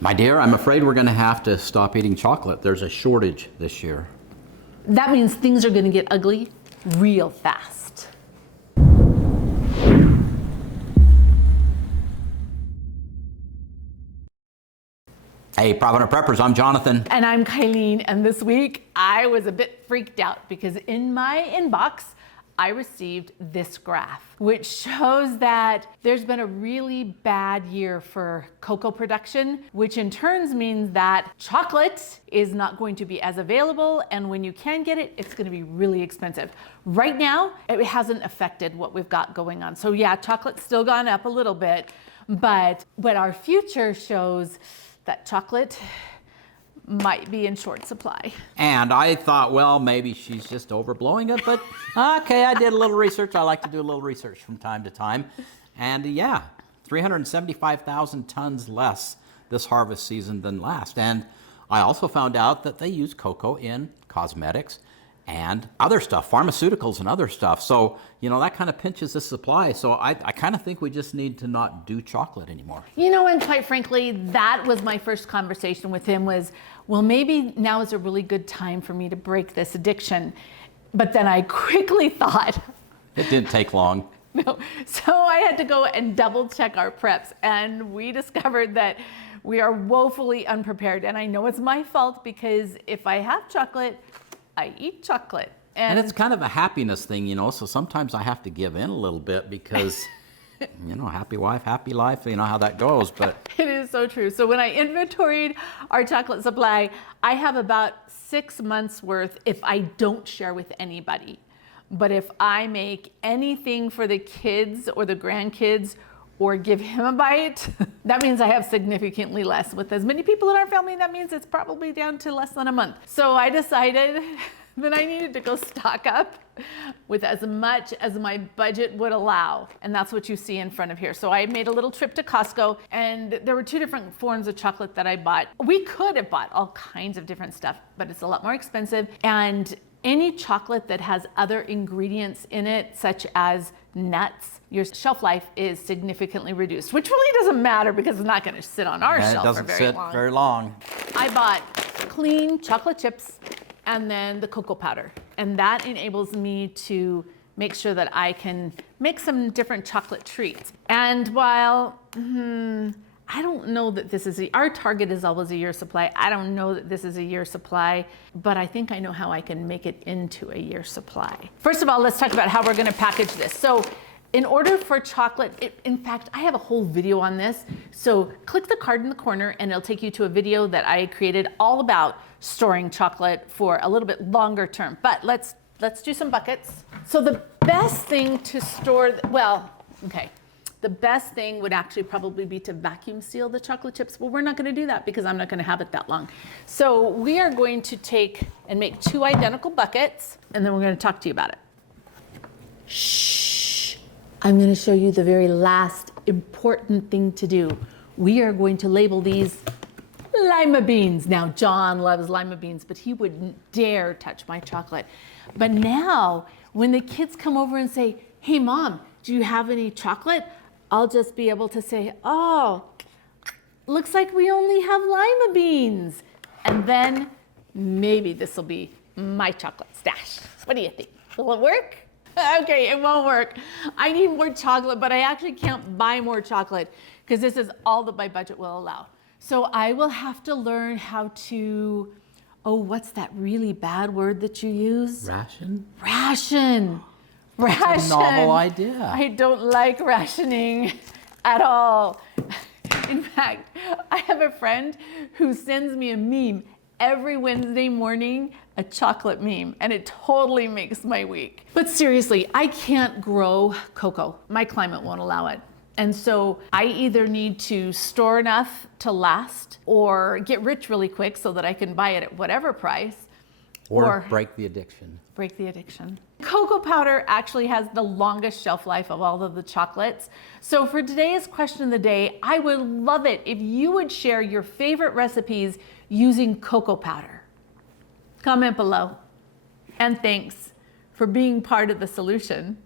My dear, I'm afraid we're going to have to stop eating chocolate. There's a shortage this year. That means things are going to get ugly real fast. Hey, Provident Preppers, I'm Jonathan. And I'm Kylene, and this week I was a bit freaked out because in my inbox, I received this graph, which shows that there's been a really bad year for cocoa production, which in turn means that chocolate is not going to be as available, and when you can get it, it's gonna be really expensive. Right now, it hasn't affected what we've got going on. So yeah, chocolate's still gone up a little bit, but our future shows that chocolate might be in short supply. And I thought, well, maybe she's just overblowing it, but okay, I did a little research. I like to do a little research from time to time. And yeah, 375,000 tons less this harvest season than last. And I also found out that they use cocoa in cosmetics and other stuff, pharmaceuticals and other stuff. So, you know, that kind of pinches the supply. So I kind of think we just need to not do chocolate anymore. You know, and quite frankly, that was my first conversation with him was, well, maybe now is a really good time for me to break this addiction. But then I quickly thought. It didn't take long. No, so I had to go and double check our preps, and we discovered that we are woefully unprepared. And I know it's my fault because if I have chocolate, I eat chocolate. And it's kind of a happiness thing, you know, so sometimes I have to give in a little bit because, you know, happy wife, happy life, you know how that goes, but. It is so true. So when I inventoried our chocolate supply, I have about 6 months worth if I don't share with anybody. But if I make anything for the kids or the grandkids or give him a bite, that means I have significantly less. With as many people in our family, that means it's probably down to less than a month. So I decided that I needed to go stock up with as much as my budget would allow. And that's what you see in front of here. So I made a little trip to Costco, and there were 2 different forms of chocolate that I bought. We could have bought all kinds of different stuff, but it's a lot more expensive. And any chocolate that has other ingredients in it, such as nuts, your shelf life is significantly reduced, which really doesn't matter because it's not going to sit on our shelf for very long. It doesn't sit very long. I bought clean chocolate chips and then the cocoa powder. And that enables me to make sure that I can make some different chocolate treats. And while, I don't know that this is, our target is always a year supply. I don't know that this is a year supply, but I think I know how I can make it into a year supply. First of all, let's talk about how we're gonna package this. So in order for chocolate, in fact, I have a whole video on this. So click the card in the corner and it'll take you to a video that I created all about storing chocolate for a little bit longer term. But let's do some buckets. So the best thing to store, the best thing would actually probably be to vacuum seal the chocolate chips. Well, we're not gonna do that because I'm not gonna have it that long. So we are going to take and make 2 identical buckets, and then we're gonna talk to you about it. Shh, I'm gonna show you the very last important thing to do. We are going to label these lima beans. Now, John loves lima beans, but he wouldn't dare touch my chocolate. But now, when the kids come over and say, hey, Mom, do you have any chocolate? I'll just be able to say, oh, looks like we only have lima beans. And then maybe this will be my chocolate stash. What do you think? Will it work? Okay, it won't work. I need more chocolate, but I actually can't buy more chocolate because this is all that my budget will allow. So I will have to learn how to, what's that really bad word that you use? Ration? Ration. Ration. That's a novel idea. I don't like rationing at all. In fact, I have a friend who sends me a meme every Wednesday morning, a chocolate meme, and it totally makes my week. But seriously, I can't grow cocoa. My climate won't allow it. And so I either need to store enough to last or get rich really quick so that I can buy it at whatever price. Or break the addiction. Break the addiction. Cocoa powder actually has the longest shelf life of all of the chocolates. So for today's question of the day, I would love it if you would share your favorite recipes using cocoa powder. Comment below. And thanks for being part of the solution.